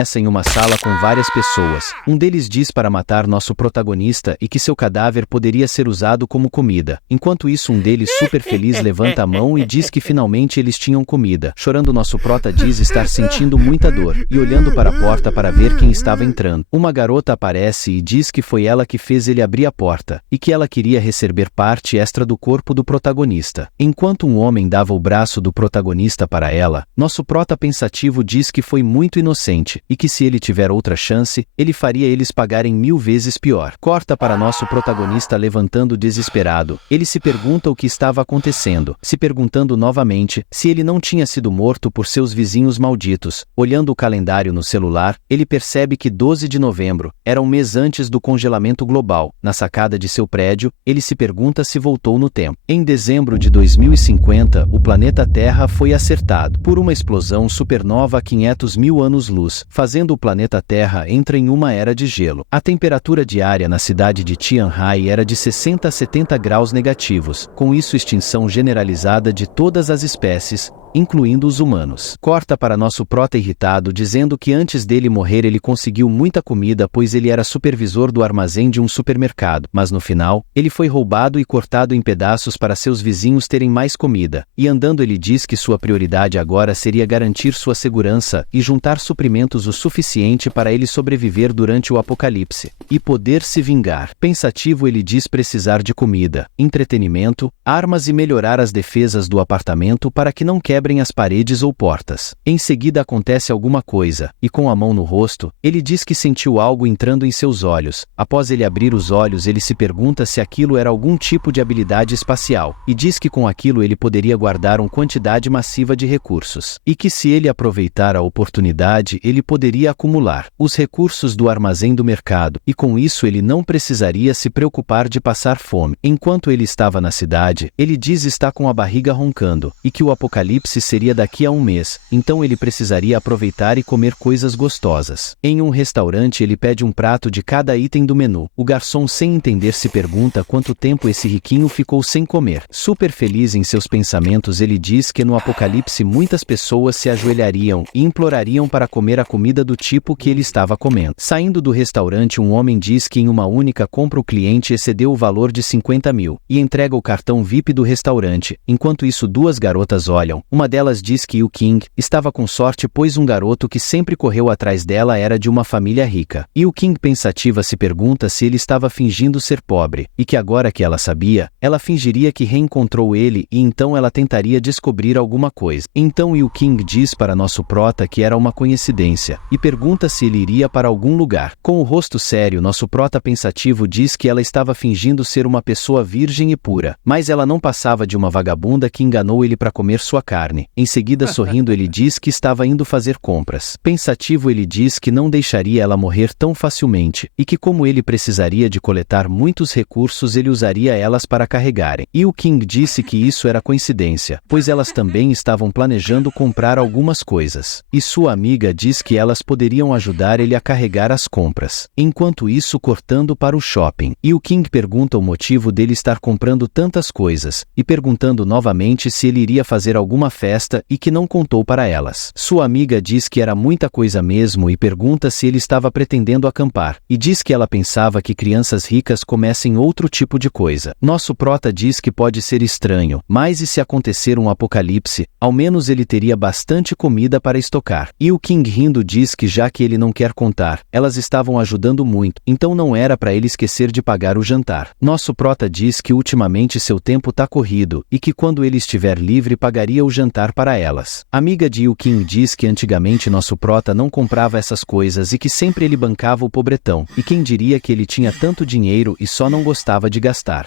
em uma sala com várias pessoas. Um deles diz para matar nosso protagonista e que seu cadáver poderia ser usado como comida. Enquanto isso, um deles, super feliz, levanta a mão e diz que finalmente eles tinham comida. Chorando, nosso prota diz estar sentindo muita dor e olhando para a porta para ver quem estava entrando. Uma garota aparece e diz que foi ela que fez ele abrir a porta e que ela queria receber parte extra do corpo do protagonista. Enquanto um homem dava o braço do protagonista para ela, nosso prota pensativo diz que foi muito inocente e que se ele tiver outra chance, ele faria eles pagarem 1000 vezes pior. Corta para nosso protagonista levantando desesperado. Ele se pergunta o que estava acontecendo, se perguntando novamente se ele não tinha sido morto por seus vizinhos malditos. Olhando o calendário no celular, ele percebe que 12 de novembro era um mês antes do congelamento global. Na sacada de seu prédio, ele se pergunta se voltou no tempo. Em dezembro de 2050, o planeta Terra foi acertado por uma explosão supernova a 500.000 anos-luz, fazendo o planeta Terra entrar em uma era de gelo. A temperatura diária na cidade de Tianhai era de 60 a 70 graus negativos, com isso extinção generalizada de todas as espécies, incluindo os humanos. Corta para nosso prota irritado dizendo que antes dele morrer ele conseguiu muita comida pois ele era supervisor do armazém de um supermercado, mas no final, ele foi roubado e cortado em pedaços para seus vizinhos terem mais comida, e andando ele diz que sua prioridade agora seria garantir sua segurança e juntar suprimentos o suficiente para ele sobreviver durante o apocalipse, e poder se vingar. Pensativo ele diz precisar de comida, entretenimento, armas e melhorar as defesas do apartamento para que não quebrem as paredes ou portas. Em seguida acontece alguma coisa, e com a mão no rosto, ele diz que sentiu algo entrando em seus olhos. Após ele abrir os olhos, ele se pergunta se aquilo era algum tipo de habilidade espacial, e diz que com aquilo ele poderia guardar uma quantidade massiva de recursos, e que se ele aproveitar a oportunidade, ele poderia acumular os recursos do armazém do mercado, e com isso ele não precisaria se preocupar de passar fome. Enquanto ele estava na cidade, ele diz estar com a barriga roncando, e que o apocalipse seria daqui a um mês, então ele precisaria aproveitar e comer coisas gostosas. Em um restaurante ele pede um prato de cada item do menu. O garçom, sem entender, se pergunta quanto tempo esse riquinho ficou sem comer. Super feliz em seus pensamentos, ele diz que no apocalipse muitas pessoas se ajoelhariam e implorariam para comer a comida do tipo que ele estava comendo. Saindo do restaurante, um homem diz que em uma única compra o cliente excedeu o valor de 50.000 e entrega o cartão VIP do restaurante. Enquanto isso, duas garotas olham. Uma delas diz que o King estava com sorte pois um garoto que sempre correu atrás dela era de uma família rica. E o King pensativa se pergunta se ele estava fingindo ser pobre, e que agora que ela sabia, ela fingiria que reencontrou ele e então ela tentaria descobrir alguma coisa. Então o King diz para nosso prota que era uma coincidência, e pergunta se ele iria para algum lugar. Com o rosto sério, nosso prota pensativo diz que ela estava fingindo ser uma pessoa virgem e pura, mas ela não passava de uma vagabunda que enganou ele para comer sua carne. Em seguida, sorrindo, ele diz que estava indo fazer compras. Pensativo, ele diz que não deixaria ela morrer tão facilmente, e que como ele precisaria de coletar muitos recursos, ele usaria elas para carregarem. E o King disse que isso era coincidência, pois elas também estavam planejando comprar algumas coisas. E sua amiga diz que elas poderiam ajudar ele a carregar as compras. Enquanto isso, cortando para o shopping. E o King pergunta o motivo dele estar comprando tantas coisas, e perguntando novamente se ele iria fazer alguma festa e que não contou para elas. Sua amiga diz que era muita coisa mesmo e pergunta se ele estava pretendendo acampar, e diz que ela pensava que crianças ricas comessem outro tipo de coisa. Nosso prota diz que pode ser estranho, mas e se acontecer um apocalipse, ao menos ele teria bastante comida para estocar. E o King rindo diz que já que ele não quer contar, elas estavam ajudando muito, então não era para ele esquecer de pagar o jantar. Nosso prota diz que ultimamente seu tempo tá corrido, e que quando ele estiver livre pagaria o jantar para elas. Amiga de Yu King diz que antigamente nosso prota não comprava essas coisas e que sempre ele bancava o pobretão, e quem diria que ele tinha tanto dinheiro e só não gostava de gastar.